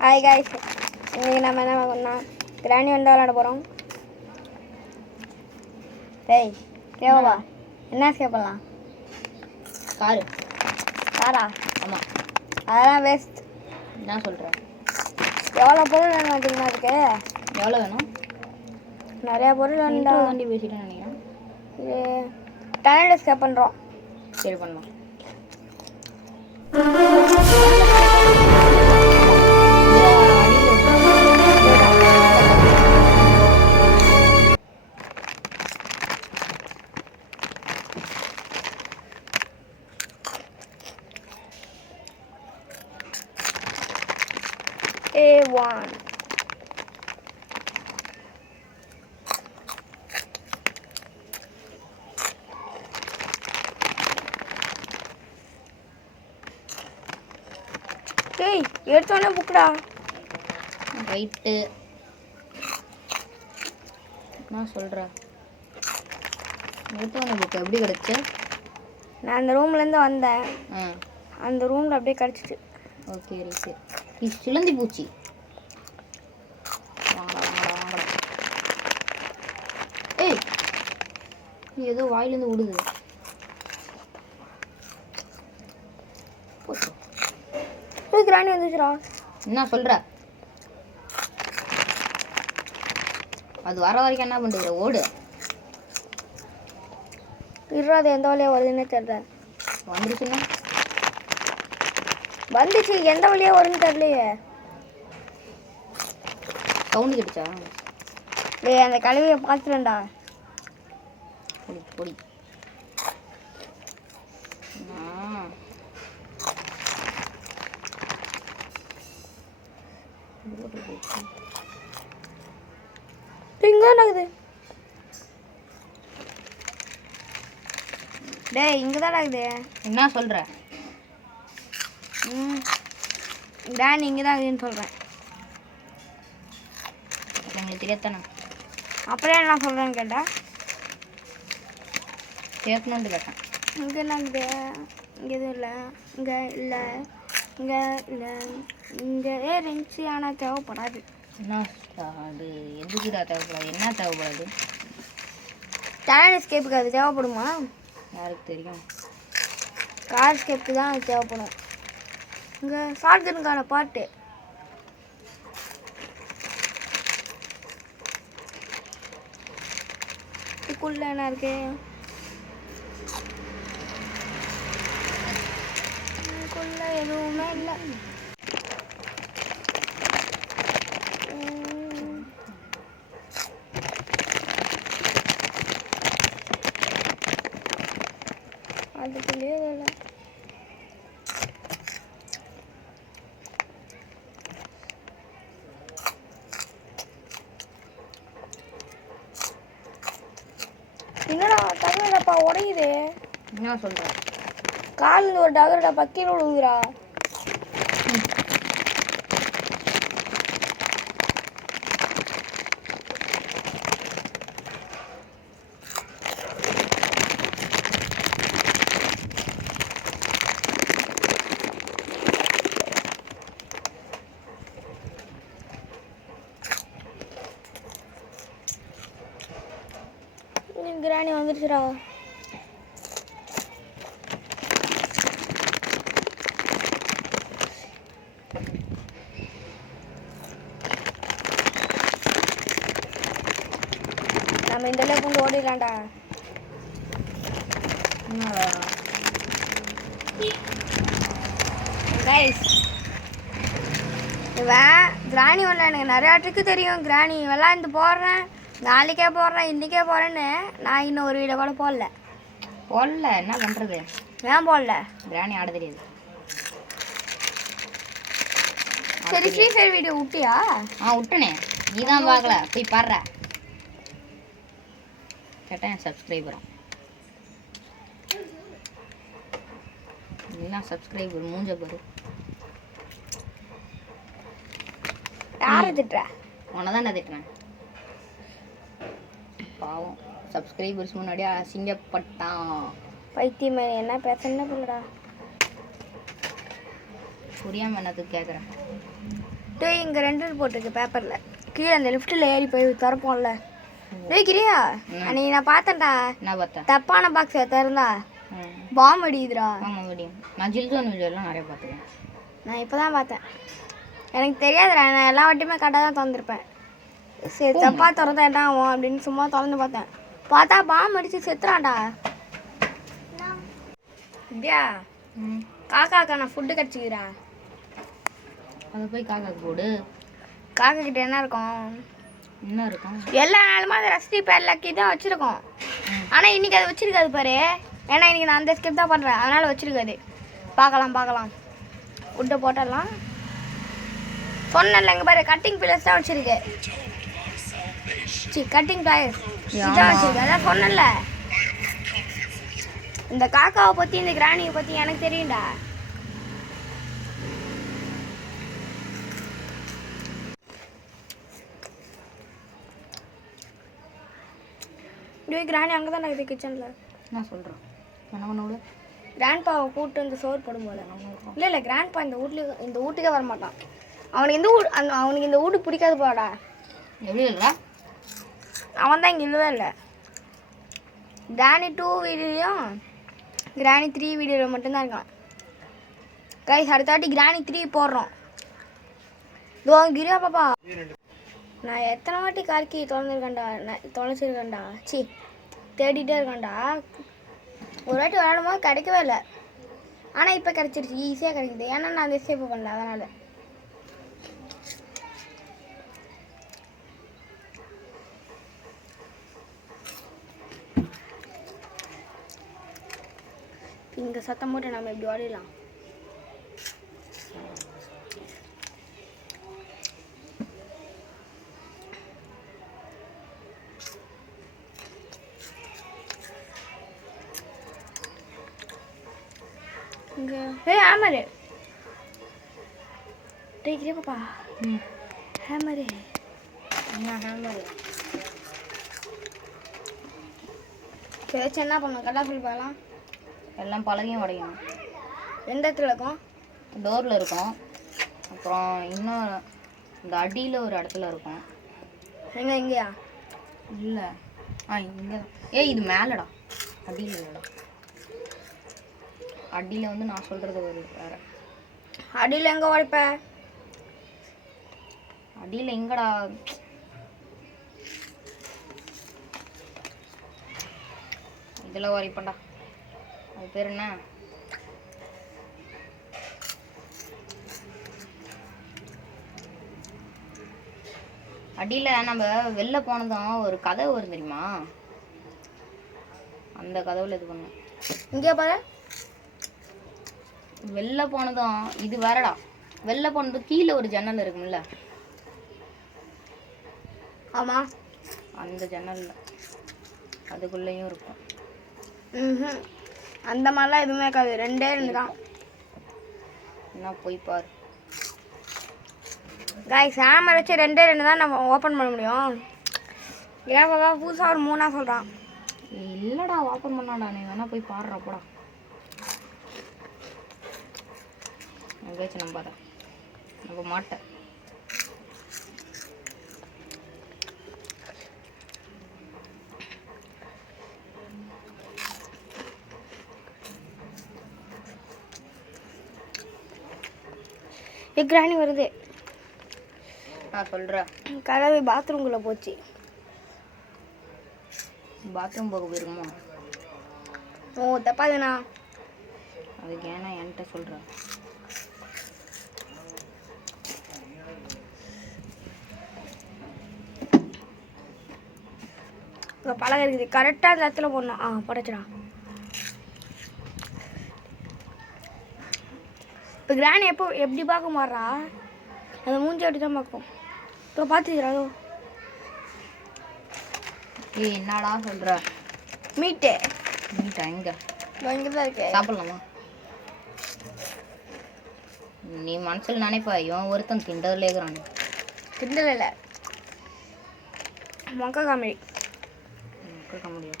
Hi guys, இன்றைக்கி நம்ம என்ன பண்ணோம், கிராணி வந்து விளாட போகிறோம். டேய் கேவா, என்ன கேட்பலாம்? காரா? ஆமாம், அதெல்லாம் வேஸ்ட். என்ன சொல்கிறேன்? எவ்வளோ பொருள் வேணும் வச்சுக்கணும்? அதுக்கு எவ்வளோ வேணும்? நிறையா பொருள் வேணும்டா. வண்டி பேசிட்டேன் நினைக்கிறேன். இது டனல் ஸ்கேப் பண்ணுறோம். சரி பண்ணலாம். A1 டேய் எடுத்தோன்னே புக்குடா. ரைட்டு, நான் சொல்கிறேன். எடுத்தோன்னே புக்கு எப்படி கிடச்சி? நான் அந்த ரூம்லேருந்து வந்தேன். அந்த ரூமில் அப்படியே கிடச்சிச்சு. Okay right. இது சிலந்தி பூச்சி. ஏய், ஏதோ வாயிலேருந்து விடுது. கிராணி வந்துச்சுடா. என்ன சொல்கிற? அது வர வரைக்கும் என்ன பண்ணுற? ஓடு. இருறாது, எந்த வழியாக வருதுன்னு தெரியல. வந்துருச்சுன்னா வந்துச்சு, எந்த வழியாக வருதுன்னு தெரியலையே. சவுண்டு கிடைச்சா? டேய் அந்த கழுவியை பார்த்துட்டேன்டா. பொடி பொடி. இங்கே நடக்குது. டேய் இங்கே தான் நடக்குது. என்ன சொல்கிற? கிராணி இங்கே தான் இருக்குதுன்னு சொல்கிறேன். உங்களுக்கு தெரியாதானே? அப்புறம் என்ன சொல்கிறேன்னு கேட்டால் கேட்கணுன்ட்டு கேட்டேன். இங்கே என்ன இருக்குது? இங்கே எதுவும் இல்லை. இங்கே இல்லை, இங்கே இல்லை, இங்கே இருந்துச்சு ஆனால் தேவைப்படாது. என்ன அது? எதுக்குடா தேவைப்படாது? என்ன தேவைப்படாது? டனல் எஸ்கேப்புக்கு அது தேவைப்படுமா? யாருக்கு தெரியும்? கார் எஸ்கேப்புக்கு தான் அது தேவைப்படும். இங்கே ஷாட்கனுக்கான பாட்டு. இதுக்குள்ள என்ன இருக்கு? இதுக்குள்ள எதுவுமே இல்லை. அதுக்குள்ளேயே இல்லை. என்னடா தகவல் டப்பா உடையுது? என்ன சொல்கிற? காலில் ஒரு டகர் டப்பா கீழே விழுகுறா. கிராணி வந்துருச்சுடா. நம்ம இந்த கொண்டு ஓடிடலாம்டா. கிராணி வரல. எனக்கு நிறையா ட்ரிக்கு தெரியும். கிராணி விளாண்டு போடுறேன், நாளைக்கே போடுறேன், இன்றைக்கே போடுறேன்னு நான் இன்னும் ஒரு வீடியோ கூட போடல. என்ன பண்ணுறது? ஏன் போடல? கிராணி ஆட தெரியாது. சரி, ஃப்ரீ ஃபயர் வீடியோ விட்டியா? விட்டனே. நீ தான் பார்க்கல, போய் பாடுற. கேட்டேன் சப்ஸ்கிரைபரா? எல்லாம் சப்ஸ்கிரைபர் மூஞ்ச பாரு. யாரை திட்டுற? உன்னை தான் நான் திட்டுறேன். பாவம், சப்ஸ்கிரைபர்ஸ் முன்னாடி அசிங்கப்பட்டான். பைத்தியம் என்ன பேசணும் புள்ளடா. புரியாம என்னத்துக்கு கேட்குறேன். டேய் இங்கே 2 போட்டிருக்கு பேப்பரில். கீழே அந்த லிஃப்ட்டில் ஏறி போய் திறப்போம்ல. டேய் கிரியா, அன்னைக்கு நான் பார்த்தேன்டா. என்ன பார்த்தேன்? தப்பான பாக்ஸை திறந்தா பாம்பு அடிக்குதுடா. ஆமாம் முடியும். நான் ஜில்ஜோன் வீடியோலாம் நிறைய பார்த்துக்கேன். நான் இப்போ தான் பார்த்தேன். எனக்கு தெரியாதுடா, நான் எல்லா வாட்டியுமே கரெக்டாக தான் திறந்துருப்பேன். சரி தப்பாக திறந்தா என்ன ஆகும் அப்படின்னு சும்மா திறந்து பார்த்தேன். பார்த்தா பாம்பு அடித்து செத்துறான்டா. இப்படியா காக்காக்கா நான் ஃபுட்டு கிடச்சிக்கிறா. அதை போய் காக்காக்கு போடு. காக்கா கிட்ட என்ன இருக்கும்? என்ன இருக்கும்? எல்லா நாளுமே அதை ரசிட்டி பேர்லாக்கி தான் வச்சுருக்கோம். ஆனால் இன்றைக்கி அதை வச்சுருக்காது பாரு. ஏன்னா இன்றைக்கி நான் அந்த ஸ்கிப் தான் பண்ணுறேன், அதனால் வச்சுருக்காது. பார்க்கலாம் ஃபுட்டை போட்டுடலாம். சொன்னல இங்கே பாரு, கட்டிங் பில்லர்ஸ் தான் வச்சுருக்கு. கட்டிங் பிளேயர்ஸ் இதான் வச்சுருக்கு. அதான் சொன்னல. இந்த காக்காவை பற்றி இந்த கிராணியை பற்றி எனக்கு தெரியும்டா. கிராணி அங்கே தான் இருக்குது கிச்சனில். நான் சொல்கிறேன் என்ன பண்ண. கிராண்ட்பாவை கூப்பிட்டு வந்து சோறு போடும் போது இல்லை கிராண்ட்பா இந்த வீட்டுக்கே வரமாட்டான். அவனுக்கு இந்த வீட்டு பிடிக்காது போடா. எப்படி இல்லை? அவன் தான் இங்கே இல்லவே இல்லை. கிராணி 2 வீடியோலையும் கிராணி 3 வீடியோவில் மட்டும்தான் இருக்கான். கைஸ் அடுத்த வாட்டி கிராணி 3 போடுறோம். இதோ கிரியா பாப்பா, நான் எத்தனை வாட்டி கார்க்கி தொலைச்சிருக்கேன்டா. தேடிட்டே இருக்கேன்டா. ஒரு வாட்டி விளையாடும்போது கிடைக்கவே இல்லை. ஆனால் இப்போ கிடச்சிருச்சு, ஈஸியாக கிடைக்குது. ஏன்னா நான் அந்த சேவ் பண்ணல, அதனால். இங்கே சத்தம் போட்டு நம்ம இப்படி ஓடிடலாம். இங்கே ஹேமரு டேக்கிறியா பாப்பா? ஹேமரு என்ன ஹேமரு? சரி என்ன பண்ணணும்? கடாஃபில் பார்க்கலாம். எல்லாம் பழகையும் உடையணும். எந்த இடத்துல இருக்கும்? டோரில் இருக்கும். அப்புறம் இன்னும் இந்த அடியில் ஒரு இடத்துல இருக்கும். இங்கேயா? இல்லை இங்கே. இது மேலடா, அடியில் இல்லைடா. அடியில் வந்து நான் சொல்கிறது ஒரு வேறு. அடியில் எங்கே உடைப்ப? அடியில் எங்கடா? இதில் உரைப்பண்டா. அது பேர் என்ன? அடியில் நம்ம வெளில போனதும் ஒரு கதவு வரும் தெரியுமா? அந்த கதவுல இது பண்ணும். இங்கே பாரு, வெளில போனதும் இது வேறடா. வெளில போனதும் கீழே ஒரு ஜன்னல் இருக்கும்ல, ஆமாம் அந்த ஜன்னல்ல அதுக்குள்ளேயும் இருக்கும். அந்த மாதிரிலாம் எதுவுமே இருக்காது. 2 தான். என்ன போய் பாரு. காய்ஸ் ஹேமர் வச்சு 2 தான் நம்ம ஓப்பன் பண்ண முடியும். ஏவாவா புதுசாக ஒரு 3 சொல்கிறான். இல்லைடா ஓப்பன் பண்ணாடா, நீ வேணா போய் பாடுறா போடா. எங்கேயாச்சும் நம்பாத, நம்ப மாட்டேன். கிராணி வருது. நான் சொல்கிறேன். கதவு பாத்ரூம்குள்ளே போச்சு. பாத்ரூம் போக போயிருக்குமா? ஓ தப்பாதுண்ணா. அதுக்கு ஏன்னா என்கிட்ட சொல்கிறேன். இப்போ பழக இருக்குது. கரெக்டாக அந்த இடத்துல போடணும். படைச்சிடா. இப்போ கிராணி எப்படி பார்க்க மாட்றா? அந்த மூஞ்சி அப்படி தான் பார்க்கும். இப்போ பார்த்துக்கிறா? அதோ என்னடா சொல்கிற? மீட்டா எங்கே? இங்கே தான் இருக்கு. சாப்பிட்லாமா? நீ மனசில் நினைப்பா இவன் ஒருத்தன் கிண்டதில் இருக்கிறான். கிண்டல் இல்லை, மொக்க காமெடி. மொக்க காமெடியா?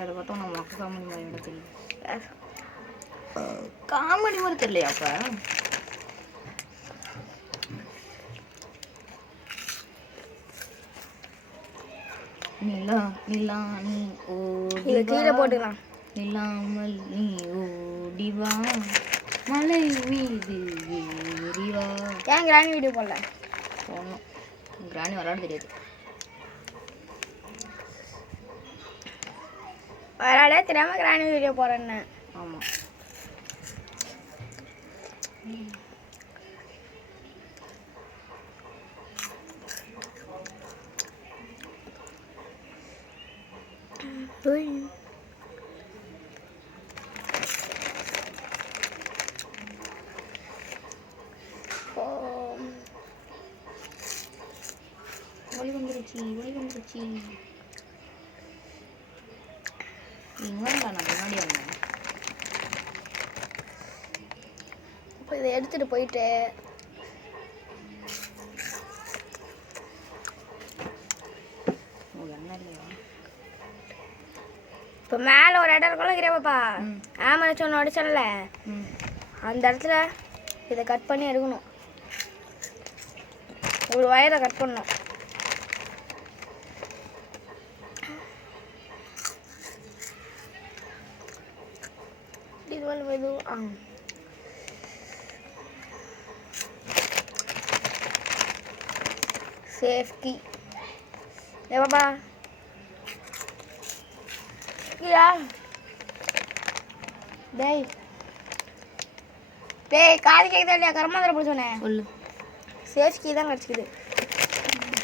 அதை பார்த்தா உனக்கு மொக்க காமெடி மாதிரி விட தெரியும். காமெடி மாதிரி தெரியலையா? அப்போ நிலா நிலா நீ இதை ஓடி கீழே வா போட்டுக்கலாம். நிலாமல் நீ ஓடி வா மலை மீது ஏறி வா. ஏன் கிராணி வீடியோ போடல? போடணும். கிராணி விளாட தெரியாது. விளாட தெரியாம கிராணி வீடியோ போடுறேன்னு. ஆமாம். ஒளி வந்துருச்சு ஒளி வந்துருச்சு. இங்கடா நான் முன்னாடி வந்தேன். இப்போ இதை எடுத்துட்டு போயிட்டு என்ன இல்லையா? இப்போ மேலே ஒரு இடம் இருக்கும்ல கிரேப்பாப்பா, ஆமாம் சொன்ன உடச்சல அந்த இடத்துல இதை கட் பண்ணி எடுக்கணும். ஒரு வயரை கட் பண்ணணும். இது சேஃப்டி ஏப்பாப்பா டேய் டேய் காது கேட்குதா இல்லையா? கரமாந்திர பிடிச்சோன்னே சொல்லு. சேஃப்டி தான் கிடச்சிக்குது.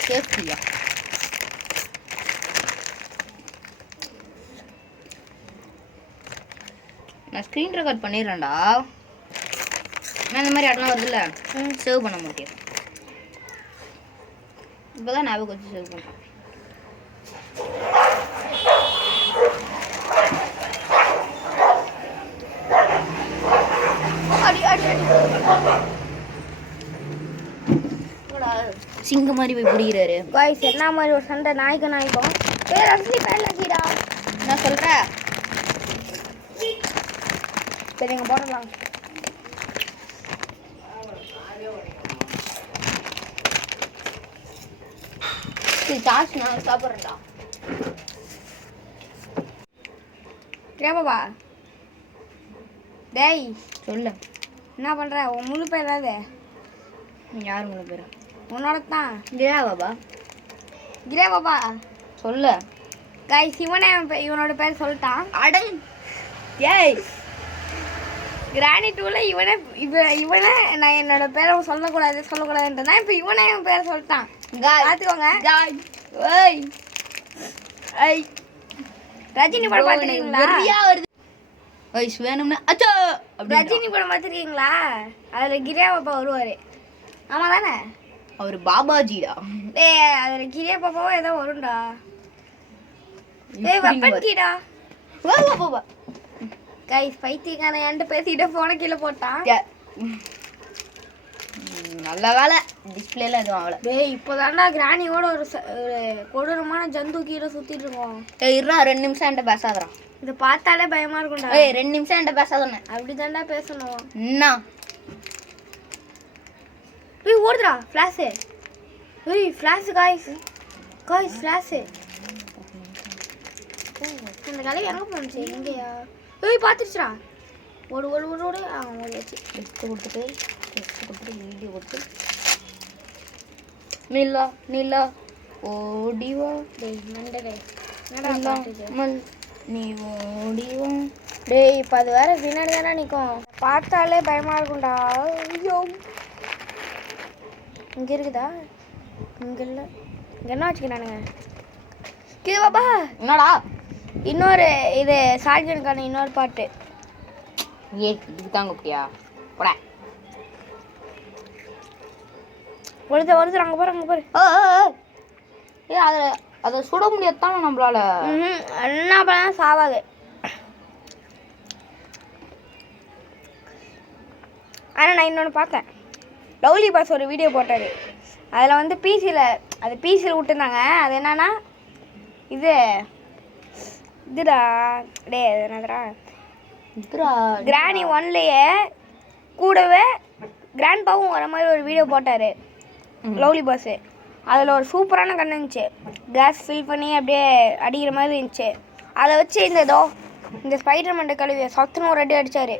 சேஃப்டியா? நான் ஸ்க்ரீன் ரெக்கார்ட் பண்ணிடுறேன்டா. நான் இந்த மாதிரி இடம்லாம் வருதுல்ல, சேவ் பண்ண மாட்டேன். இப்போ தான் ஞாபகம் வச்சு சேவ் பண்ணுறேன். சிங்க மாதிரி போய் பிடிக்கிறாரு. காய்ஸ் என்ன மாதிரி ஒரு சண்டை நாய்க்கு நாய்க்கும். ஏய் ரஜினி பேர்ல கீடா நான் சொல்கிறேன். சரி எங்க போடலாம். சார்ஜ் நான் சாப்பிட்றேன்டா. கேப்பாப்பா டேய் சொல்லு. என்ன பண்ணுற? உன் முழு பேர் ஏதாவது? யார் முழு பேர்? உன்னோட தான். கிரா பாபா. கிரே பாபா சொல்லு. காய்ஸ் இவனே இவனோட பேர் சொல்லிட்டான். அட ஏய் கிராணி டூவில் இவனே நான் என்னோட பேரை சொல்லக்கூடாதுன்றதா இப்போ இவனே என் பேரை சொல்லிட்டான். பார்த்துக்கோங்க. ஓய் ஐய் ரஜினி படம் பார்த்துருக்கீங்களா? வயசு வேணும்னா அச்சோ. ரஜினி படம் பார்த்துருக்கீங்களா? அதில் கிரியா பாப்பா வருவார். ஆமாம் தானே? அவர் பாபாஜிடா. டேய் அதில் கிரியா பாப்பாவோ ஏதோ வரும்டா. டேய் வெப்பன் கீடா. வா வா வா. கைஸ் பைத்தியக்காரன் என்கிட்ட பேசிட்டு ஃபோனை கீழே போட்டான். நல்ல வேலை டிஸ்பிளேல எதுவும் ஆகல. டேய் இப்போதான்டா கிராணியோட ஒரு கொடூரமான ஜந்து கீழே சுற்றிட்டு இருக்கோம். ஏய் இருடா 2 நிமிஷம் என்கிட்ட பேசாதடா. இதை பார்த்தாலே பயமா இருக்கும்டா. ஏய் 2 நிமிஷம் என்கிட்ட பேசாதண்ணே. அப்படிதான்டா பேசணும். என்ன? ஏய் ஓடுறா ஃப்ளாஷ். ஏய் ஃப்ளாஷ் காய்ஸ் ஃப்ளாஷ். அந்த கலை எங்கே போணுச்சு? எங்கேயா? ஏய் பார்த்துருச்சுடா. ஓடு ஓடு ஓடு ஓடு. ஓடியாச்சு. டெஸ்ட் கொடுத்துட்டு வீடியோ கொடுத்து நிலா நிலா ஓடிவா. டேய் மண்டே என்னடா மல் நீ ஓடிவா. டேய் இப்போ அது வேற பின்னாடி தானே நிற்கும். பார்த்தாலே பயமா இருக்கும்டா. ஐயோ இங்கே இருக்குதா? இங்கே இல்லை. இங்கே என்ன வச்சுக்கிறானுங்க? இது பாப்பா என்னடா? இன்னொரு இது சார்ஜனுக்கான இன்னொரு பாட்டு. இதுக்கு தாங்க கூப்பிட்டியா? போட வருது அங்கே பாரு. ஏ அதை சுட முடியாதானே நம்மளால. என்ன பண்ண சாவாது. ஆனால் நான் இன்னொன்று பார்த்தேன். லவ்லி பாஸ் ஒரு வீடியோ போட்டார். அதில் வந்து பிசியில் விட்டுருந்தாங்க. அது என்னன்னா இதுடா டே என்னதுடா கிராணி 1லயே கூடவே கிராண்ட் பாவும் வர மாதிரி ஒரு வீடியோ போட்டார் லவ்லி பாஸ். அதில் ஒரு சூப்பரான கன்று இருந்துச்சு. கேஸ் ஃபில் பண்ணி அப்படியே அடிக்கிற மாதிரி இருந்துச்சு. அதை வச்சு இந்த ஸ்பைடர் மண்டை கழுவியை சத்துன்னு ஒரு அடி அடித்தார்.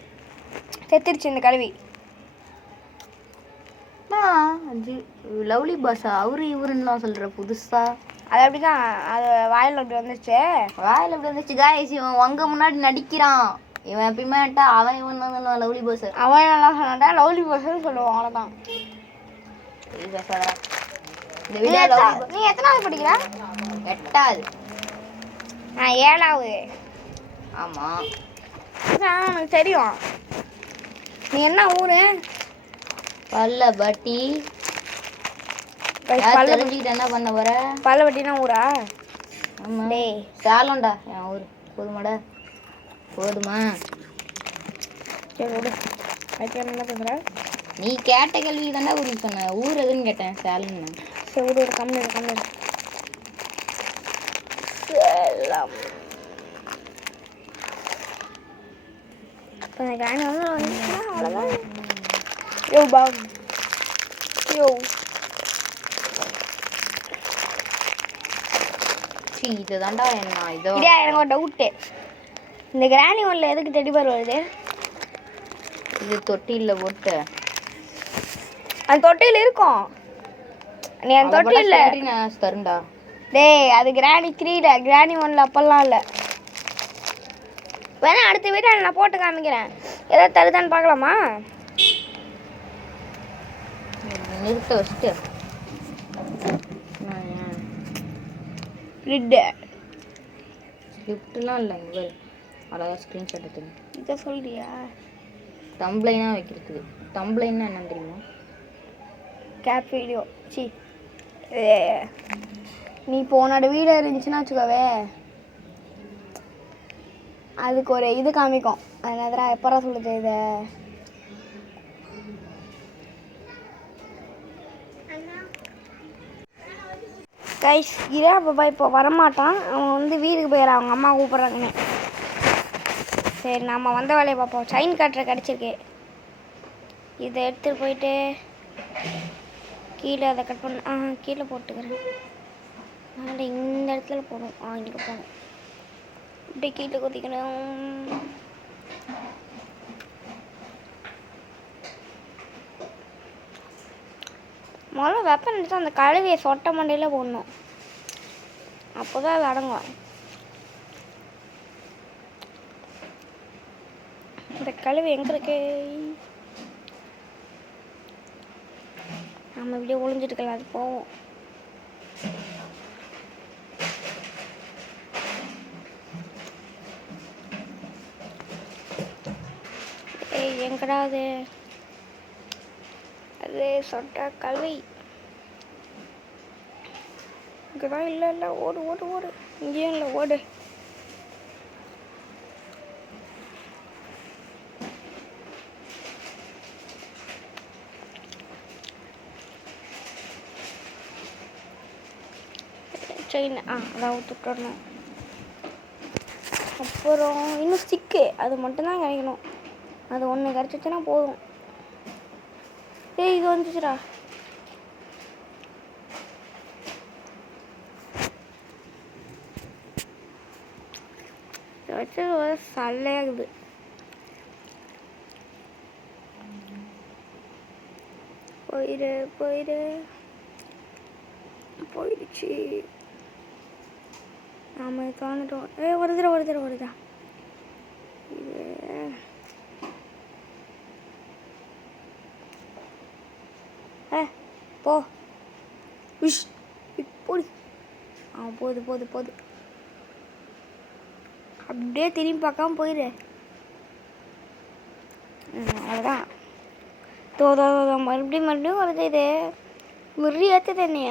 செத்துருச்சு இந்த கழுவி. லவ்லி பாஸா அவரு இவருன்னு சொல்கிற புதுசா? அது அப்படி தான், அது வாயில் அப்படி வந்துச்சு. வாயில் அப்படி வந்துச்சு காய்ஸ். இவன் உங்க முன்னாடி நடிக்கிறான். இவன் எப்பயுமே அவன் இவன் தான் சொல்லுவான் லவ்லி பாஸ். அவன் நல்லா சொன்னான்டா லவ்லி பாஸ்ன்னு சொல்லுவான், அவ்வளோதான். நீ எத்தனாவது படிக்கிற? 8வது. நான் 7வது. ஆமாம், எனக்கு தெரியும். நீ என்ன ஊர்? பல்லபட்டி. தெரிஞ்சுக்கிட்டு என்ன பண்ண போற? பல்லபட்டினா ஊரா? டேய் சேலம்டா என் ஊர். போதுமாடா? போதுமா? சரி விடு. அதுக்கு என்ன பண்ணுற? நீ கேட்ட கேள்வி தாண்டா ஊருக்கு சொன்ன. ஊர் எதுன்னு கேட்டேன். சேலம்னு. சரி விடு, கம்மி சேலம். இப்போ இந்த காணி வந்துச்சுன்னா அவ்வளோதான். யோ பாம் யோ. இது தாண்டா என்ன இதோ. இதே எனக்கு ஒரு டவுட்டு. இந்த கிராணி ஒன்றில் எதுக்கு டெடிபர் வருது? இது தொட்டியில் போட்டு அந்த தொட்டியில் இருக்கும். நீ அந்த தொட்டியில் நான் தருண்டா. டேய் அது கிராணி 3ல, கிராணி 1ல் அப்பெல்லாம் இல்லை. வேணா அடுத்த வீட்டில் நான் போட்டு காமிக்கிறேன். ஏதாவது தருதான்னு பார்க்கலாமா? நிறுத்த வச்சுட்டு ஸ்கிரிப்ட்லாம் இல்லை. இங்கே அழகாக ஸ்க்ரீன்ஷாட் எடுத்துங்க. இதை சொல்றியா? தம்ப்ளைனாக வைக்கிறதுக்கு. தம்ப்ளைன்னா என்னன்னு தெரியுமா? Gap video. சி நீ இப்போ உன்னோட வீடியோ இருந்துச்சுன்னா வச்சுக்கோவே, அதுக்கு ஒரு இது காமிக்கும். அது எதிராக எப்பரா சொல்லுது இதை? கைஸ் இதே அப்போ இப்போ வரமாட்டான். அவன் வந்து வீட்டுக்கு போயிடறான், அவங்க அம்மா கூப்பிட்றாங்கன்னு. சரி நம்ம வந்த வேலையை பார்ப்போம். சைன் காட்டுற கிடச்சிருக்கு. இதை எடுத்துகிட்டு போயிட்டு கீழே அதை கட் பண்ண கீழே போட்டுக்கிறேன். அதனால் இந்த இடத்துல போகணும். இங்கே போகணும். இப்படி கீழே குத்திக்கணும். முதல்ல வெப்பன் எடுத்து அந்த கழுவியை சொட்ட மண்டையில் போடணும். அப்போ தான் அது அடங்கும். இந்த கழுவி எங்கே இருக்கு? நம்ம இப்படியே ஒளிஞ்சிட்டு இருக்கலாம். அது போவோம். ஏய் எங்கடா அது? அது சொட்ட கல்வி இங்கதான். இல்லை இல்லை, ஓடு ஓடு ஓடு. இங்கேயும் இல்லை, ஓடு. செயின் அதான் ஊற்றுட்டணும். அப்புறம் இன்னும் ஸ்டிக்கு, அது மட்டும்தான் கிடைக்கணும். அது ஒன்று கிடச்சிச்சுன்னா போதும். ஏய் இது வந்துச்சுடா. வச்சது ஒரு சல்லையாகுது. போயிடுச்சு. நாம காணிட்டோம். வருதா இது. போ விஷ் போடு. போது அப்படியே திரும்பி பார்க்காம போயிடு. அவ்வளோதான். தோதோ மறுபடியும் வருது. இது முறி ஏற்று தண்ணிய.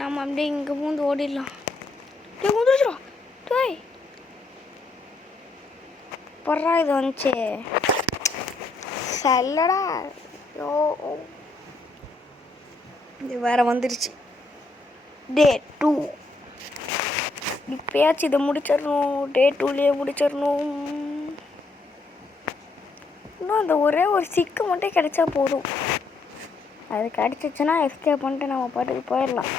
நம்ம அப்படியே இங்கே பூந்து ஓடிடலாம். வந்துருச்சுடா. டேய் பொறா இது வந்துச்சு. செல்லடா. யோ இது வேறு வந்துருச்சு. டே 2 இப்போயாச்சும் இதை முடிச்சிடணும். டே 2லேயே முடிச்சிடணும். இன்னும் அந்த ஒரே ஒரு சிக்கு மட்டும் கிடைச்சா போதும். அது கிடச்சிச்சுன்னா எஸ்கேப் பண்ணிட்டு நம்ம பாட்டுக்கு போயிடலாம்.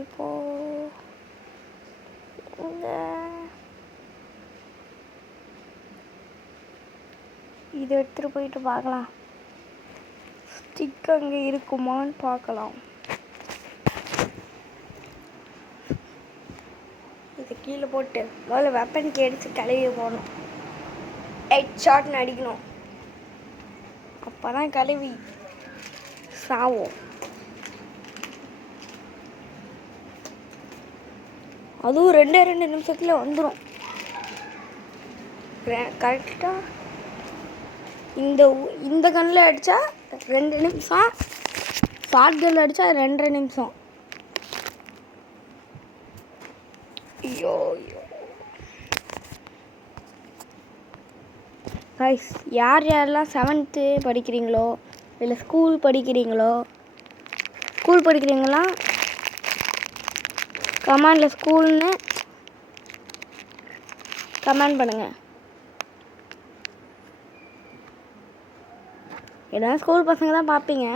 இப்போ இந்த இதை எடுத்துகிட்டு போயிட்டு பார்க்கலாம். ஸ்டிக் அங்கே இருக்குமான்னு பார்க்கலாம். இதை கீழே போட்டு முதல்ல வெப்பனுக்கு அடித்து கழுவி போடணும். ஹெட் ஷாட்னு அடிக்கணும். அப்போ தான் கழுவி சாவும். அதுவும் 2 நிமிஷத்தில் வந்துடும் கரெக்டாக. இந்த கண்ணில் அடித்தா 2 நிமிஷம், ஷார்ட் கன்னில் அடித்தா 2.5 நிமிஷம். ஐயோ கைஸ், யாரெல்லாம் 7th படிக்கிறீங்களோ இல்லை ஸ்கூல் படிக்கிறீங்களா கமெண்டில் ஸ்கூல்னு கமெண்ட் பண்ணுங்கள். எல்லாம் ஸ்கூல் பசங்க தான் பார்ப்பீங்க,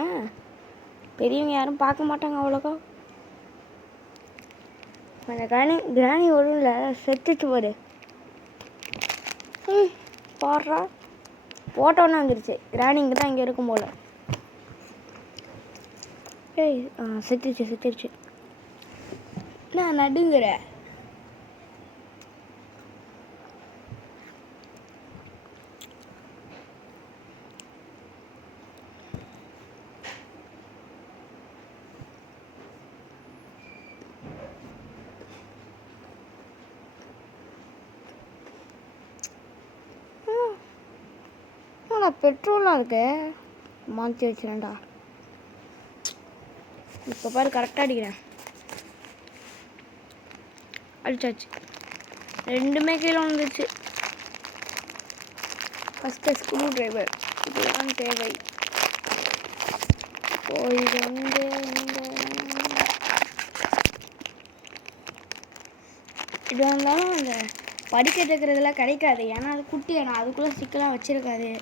பெரியவங்க யாரும் பார்க்க மாட்டாங்க அவ்வளோக்கா. அந்த கிராணி ஒன்றும் செத்துச்சு பாரு. பாடுறா போட்டோன்னு வந்துருச்சு. கிராணி இங்கே தான் இங்கே இருக்கும் போல். செத்துருச்சு. நான் நடுங்கிற. பெட்ரோலாக இருக்கு, மாற்றி வச்சுறேன்டா. இப்போ பாரு கரெக்டாக அடிக்கிறேன். அடிச்சாச்சு. 2மே கீழே வந்துச்சு. ஃபஸ்ட்டு ஸ்க்ரூ டிரைவர் இதுதான் தேவை. இது வந்தாலும் அந்த படிக்கட்டு இருக்கிறதுலாம் கிடைக்காது. ஏன்னா அது குட்டி, ஆனால் அதுக்குள்ளே ஸ்டிக்கெலாம் வச்சுருக்காது.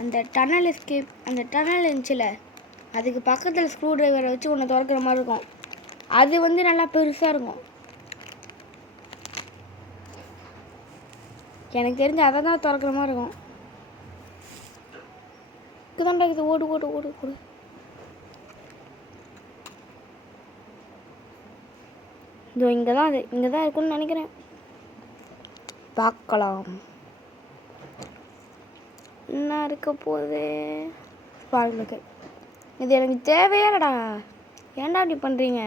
அந்த டனல் இருந்துச்சுல, அதுக்கு பக்கத்தில் ஸ்க்ரூ டிரைவரை வச்சு ஒன்று திறக்கிற மாதிரி இருக்கும். அது நல்லா பெருசாக இருக்கும். எனக்கு தெரிஞ்சு அதை தான் திறக்கிற மாதிரி இருக்கும். இதுதான்டா இது. ஓடு. இதோ இங்கே தான் இருக்குன்னு நினைக்கிறேன். பார்க்கலாம் என்ன இருக்க போகுது. பாருங்களுக்கு இது எனக்கு தேவையே இல்லைடா. ஏன்டா அப்படி பண்ணுறீங்க?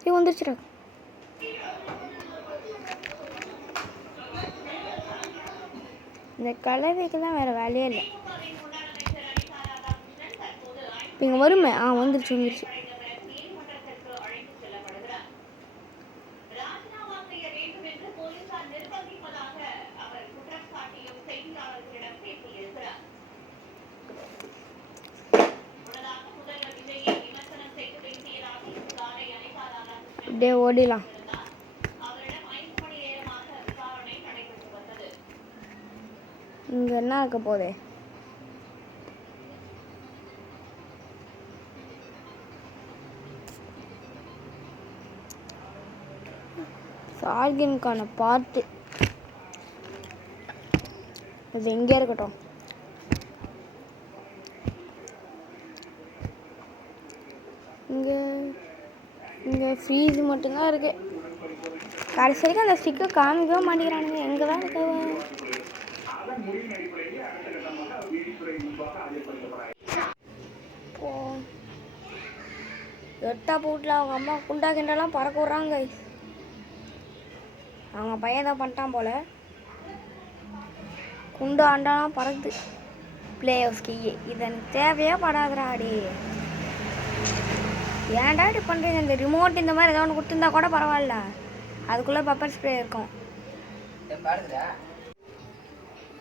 சரி வந்துருச்சுடா. இந்த கலவைக்கெல்லாம் வேறு வேலையே இல்லை. இங்கே வருமே. வந்துருச்சு. டே ஓடிலாம். இங்கே என்ன இருக்க போதே? சார்கின்கான பார்ட்டு அது எங்கே இருக்கட்டும். இங்கே ஃப்ரீஸ் மட்டும்தான் இருக்கு. கடைசி வரைக்கும் அந்த ஸ்டிக்கை காமிக்கவே மாட்டேங்கிறானுங்க. எங்கே தான் இருக்க? எட்டா போட்டில் அவங்க அம்மா குண்டா கிண்டெல்லாம் பறக்க விட்றாங்க. அவங்க பையன் தான் பண்ணிட்டான் போல். குண்டு ஆண்டாலாம் பறக்குது. பிளே ஆஃப் ஸ்கீ இது எனக்கு தேவையே படாதுடா. அடி ஏன்டா இப்படி பண்ணுறீங்க? இந்த ரிமோட் இந்த மாதிரி ஏதோ ஒன்று கொடுத்துருந்தா கூட பரவாயில்ல, அதுக்குள்ளே பெப்பர் ஸ்ப்ரே இருக்கும்.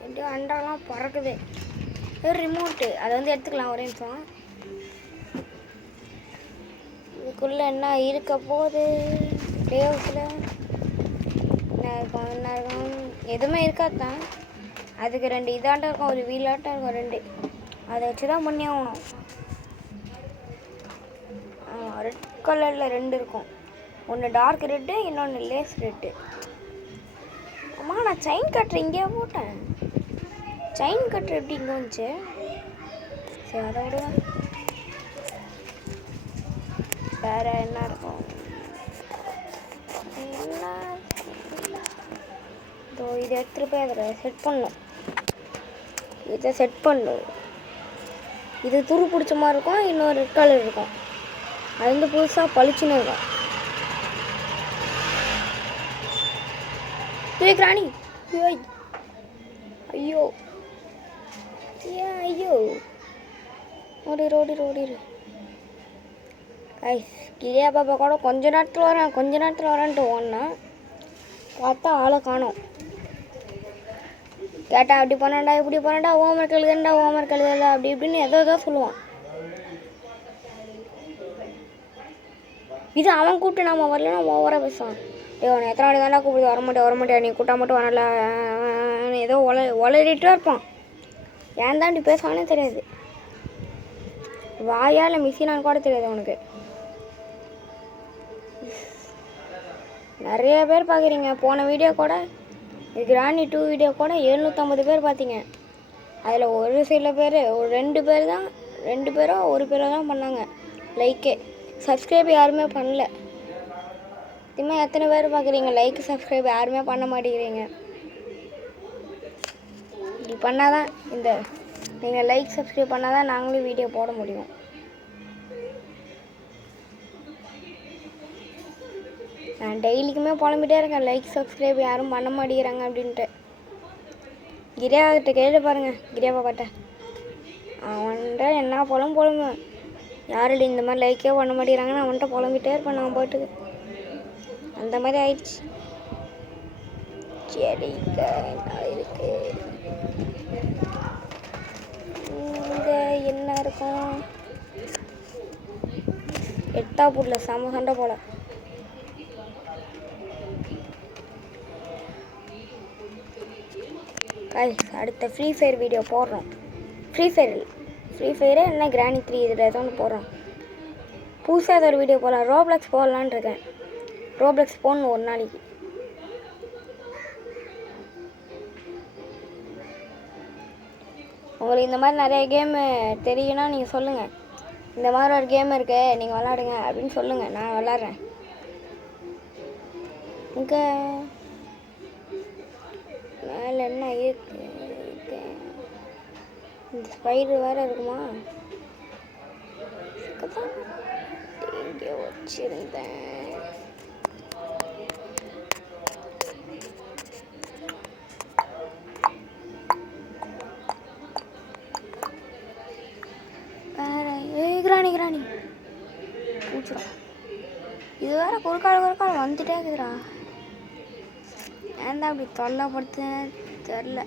எப்படியோ அண்டாலாம் பறக்குது. இது ரிமோட்டு, அதை வந்து எடுத்துக்கலாம் ஒரே நிமிஷம். இதுக்குள்ளே என்ன இருக்க போகுது? டேவ்ஸில் என்ன இருக்கும்? எதுவுமே இருக்காதான். அதுக்கு 2 இதாட்டம் இருக்கும், ஒரு வீலாட்டம் இருக்கும், 2. அதை வச்சு தான் பண்ணி ஆகணும். ரெட் கலரில் 2 இருக்கும், ஒன்று டார்க் ரெட்டு, இன்னொன்று லேஸ் ரெட்டு. அம்மா நான் செயின் கட்டுறேன் இங்கேயே போட்டேன். செயின் கட்டுற எப்படி இங்கே வந்துச்சு? சரி அதை விடுங்க. வேறு என்ன இருக்கும்? என்ன இதோ இதை எடுத்துகிட்டு போய் அதில் செட் பண்ணணும். இதை செட் பண்ணணும். இது துரு பிடிச்ச மாதிரி இருக்கும், இன்னொரு ரெட் கலர் இருக்கும். அது வந்து புதுசாக பளிச்சுன்னு இருக்கும். ராணி ஐயோ ஏன் ஐயோ ஓடிரு. கிரியா பாப்பா கூட கொஞ்ச நேரத்தில் வரேன்ட்டு ஓடனா பார்த்தா ஆளை காணோம். கேட்டா அப்படி பண்ணாண்டா இப்படி பண்ணாண்டா, ஹோம்ஒர்க் எழுதல அப்படி இப்படின்னு ஏதோ சொல்லுவான். இது அவன் கூப்பிட்டு நம்ம வரலன்னா ஓவராக பேசுவான். உன்னை எத்தனை வாட்டி தாண்டா கூப்பிடுது, வர மாட்டேன் நீ கூட்டா மட்டும் வரல, ஏதோ உளறிட்டு இருப்பான். ஏன் தான் இப்படி பேசுவானே தெரியாது. வாயால் மிஷினான்னு கூட தெரியாது அவனுக்கு. நிறைய பேர் பார்க்குறீங்க. போன வீடியோ கூட, கிராணி 2 வீடியோ கூட 750 பேர் பார்த்தீங்க. அதில் ஒரு சில பேர், ஒரு 2 பேர் தான், 2 பேரோ 1 பேரோ தான் பண்ணாங்க லைக்கே. சப்ஸ்கிரைப் யாருமே பண்ணல. இதுமாதிரி எத்தனை பேர் பார்க்குறீங்க? லைக் சப்ஸ்கிரைப் யாருமே பண்ண மாட்டேங்கிறீங்க. இப்படி பண்ணால் தான் நீங்கள் லைக் சப்ஸ்கிரைப் பண்ணால் தான் நாங்களும் வீடியோ போட முடியும். நான் டெய்லிக்குமே புலம்பிட்டே இருக்கேன், லைக் சப்ஸ்கிரைப் யாரும் பண்ண மாட்டேங்கிறாங்க அப்படின்ட்டு. கிரியாக்கிட்ட கேட்டு பாருங்கள், கிரியா பாப்பாட்ட. அவன்கிட்ட என்ன புலம்புவேன். யாரும் இந்த மாதிரி லைக்கே பண்ண மாட்டேங்கிறாங்கன்னு அவன்கிட்ட புலம்பிட்டே இருப்பேன் நான் பாட்டுக்கு. அந்த மாதிரி ஆயிடுச்சு. சரிங்க இருக்கு இங்கே என்ன இருக்கும்? எட்டாப்பூர்ல செம சண்டை போல. அடுத்த ஃப்ரீ ஃபயர் வீடியோ போடுறோம். ஃப்ரீ ஃபயரு என்ன கிராணி 3 இதில் ஏதோ ஒன்று போடுறோம். புதுசாக ஏதோ ஒரு வீடியோ போடலாம். ரோப்ளக்ஸ் போடலான்னு இருக்கேன். ரோப்ளக்ஸ் போடணும் ஒரு நாளைக்கு. உங்களுக்கு இந்த மாதிரி நிறைய கேமு தெரியும்னா நீங்கள் சொல்லுங்கள். இந்த மாதிரி ஒரு கேம் இருக்கு, நீங்கள் விளாடுங்க அப்படின்னு சொல்லுங்கள், நான் விளாட்றேன். இங்கே மேலே என்ன இருக்கு? இந்த ஸ்பைடர் வேறு இருக்குமா? இங்கே வச்சிருந்தேன். கிராணி பூச்சுடா. இது வேற குறுக்கால் வந்துட்டே இருக்குதுடா. ஏன் தான் அப்படி தொல்லைப்படுத்துன்னு தெரில.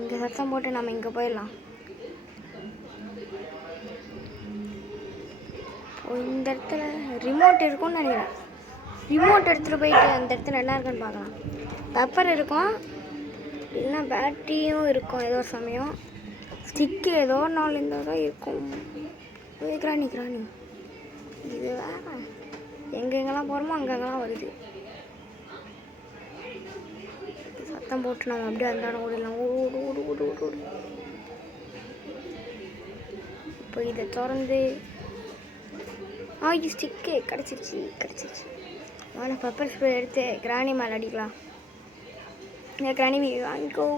இங்கே சத்தம் போட்டு நம்ம இங்கே போயிடலாம். இந்த இடத்துல ரிமோட் இருக்கும்னு நினைக்கிறேன். ரிமோட் எடுத்துகிட்டு போயிட்டு அந்த இடத்துல என்ன இருக்குன்னு பார்க்கலாம். பெப்பர் இருக்கும், இல்லைன்னா பேட்டரியும் இருக்கும். ஏதோ சமயம் ஸ்டிக்கு ஏதோ 4 தான் இருக்கும். கிராணி இது வேற எங்கெங்கெல்லாம் போகிறோமோ அங்கெங்கெல்லாம் வருது. சத்தம் போட்டு நம்ம அப்படியே அந்த இடம் ஓடிடலாம். ஓடு. இப்போ இதை திறந்து இது ஸ்டிக்கு கிடச்சிருச்சு. மேலே பெப்பர் ஸ்ப்ரே எடுத்து கிராணி மேலே அடிக்கலாம். கிராணி வாங்கிக்கோ.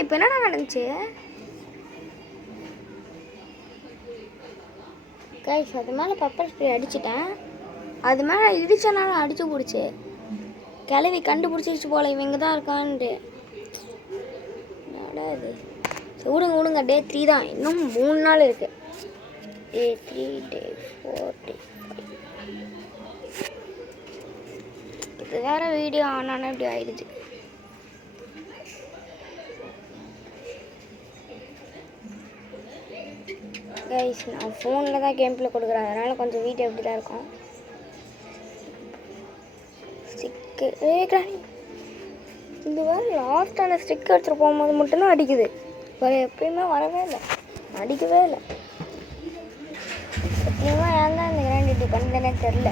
இப்போ என்னடா நடந்துச்சு? கைஸ், அது மேலே பெப்பர் ஸ்ப்ரே அடிச்சிட்டேன். அது மேலே இடிச்சனால அடிச்சு பிடிச்சி கிளவி கண்டுபிடிச்சிருச்சு போல இவங்க தான் இருக்கான்ட்டு. அது. சரி விடுங்க விடுங்க, டே 3 தான், இன்னும் 3 நாள் இருக்குது. டே 3, டே 4, டே 5. இது வேறு வீடியோ ஆனானே இப்படி ஆயிடுச்சு. கைஸ் நான் ஃபோனில் தான் கேம் ப்ளே கொடுக்குறேன், அதனால் கொஞ்சம் வீடியோ எப்படி தான் இருக்கும். ஸ்டிக்கு கிராணி, இந்த வேறு லாஸ்ட்டான ஸ்டிக் எடுத்துகிட்டு போகும்போது மட்டும்தான் அடிக்குது, வேறு எப்பயுமே வரவே இல்லை, அடிக்கவே இல்லை. சத்தியமாக ஏன் தான் இந்த கிராண்டி இப்படி பண்ணுறேனே தெரில,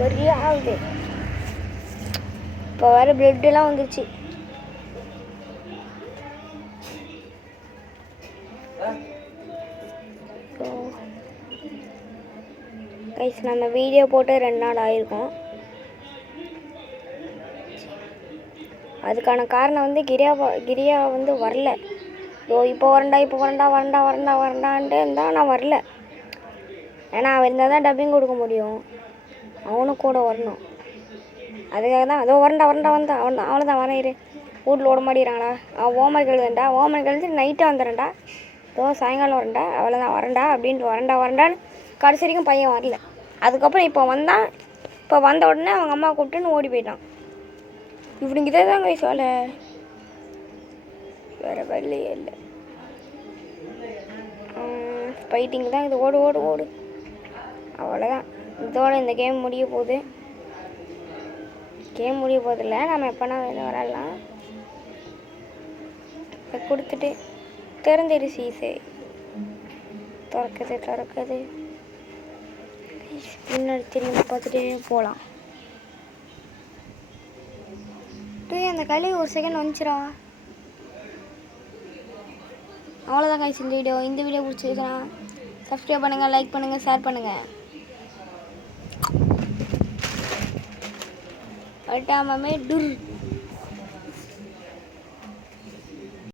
பெரிய ஆகுது. இப்போ வேறு பிளட்டெல்லாம் வந்துருச்சு. கைஸ் நம்ம வீடியோ போட்டு 2 நாள் ஆகிருக்கோம். அதுக்கான காரணம் வந்து கிரியா வந்து வரல. இப்போ வரண்டான்ட்டு இருந்தால் நான் வரல. ஏன்னா அவன் இருந்தால் தான் டப்பிங் கொடுக்க முடியும், அவனும் கூட வரணும். அதுக்காக தான் அதோ வரண்டா அவ்வளோதான் வரேன். வீட்டில் ஓட மாட்டேங்கிறாங்களா, அவன் ஹோம்ஒர்க் எழுதுட்டு நைட்டாக வந்துடுறேன்டா, இதோ சாயங்காலம் வரண்டா, அவ்வளோதான் வரண்டா அப்படின்ட்டு வரண்டான்னு கடைசி வரைக்கும் பையன் வரல. அதுக்கப்புறம் இப்போ வந்த உடனே அவங்க அம்மா கூப்பிட்டுன்னு ஓடி போயிட்டான். இவனுக்கு இதே தான் கைஸ் வேலை, வேறு வழியே இல்லை. ஃபைட்டிங் தான் இது, ஓடு. அவ்வளோதான், இதோட இந்த கேம் முடிய போகுது. இல்லை, நம்ம எப்போனா வெளில வரலாம். கொடுத்துட்டு திறந்துரு சீசை, திறக்குது. பின்னாடி திரும்பி பார்த்துட்டே போகலாம். அந்த களி ஒரு செகண்ட் வந்துச்சுரா. அவ்வளோதான் கைஸ் இந்த வீடியோ பிடிச்சிருக்கா சப்ஸ்கிரைப் பண்ணுங்கள், லைக் பண்ணுங்கள், ஷேர் பண்ணுங்கள். அட்டாமே டுர்.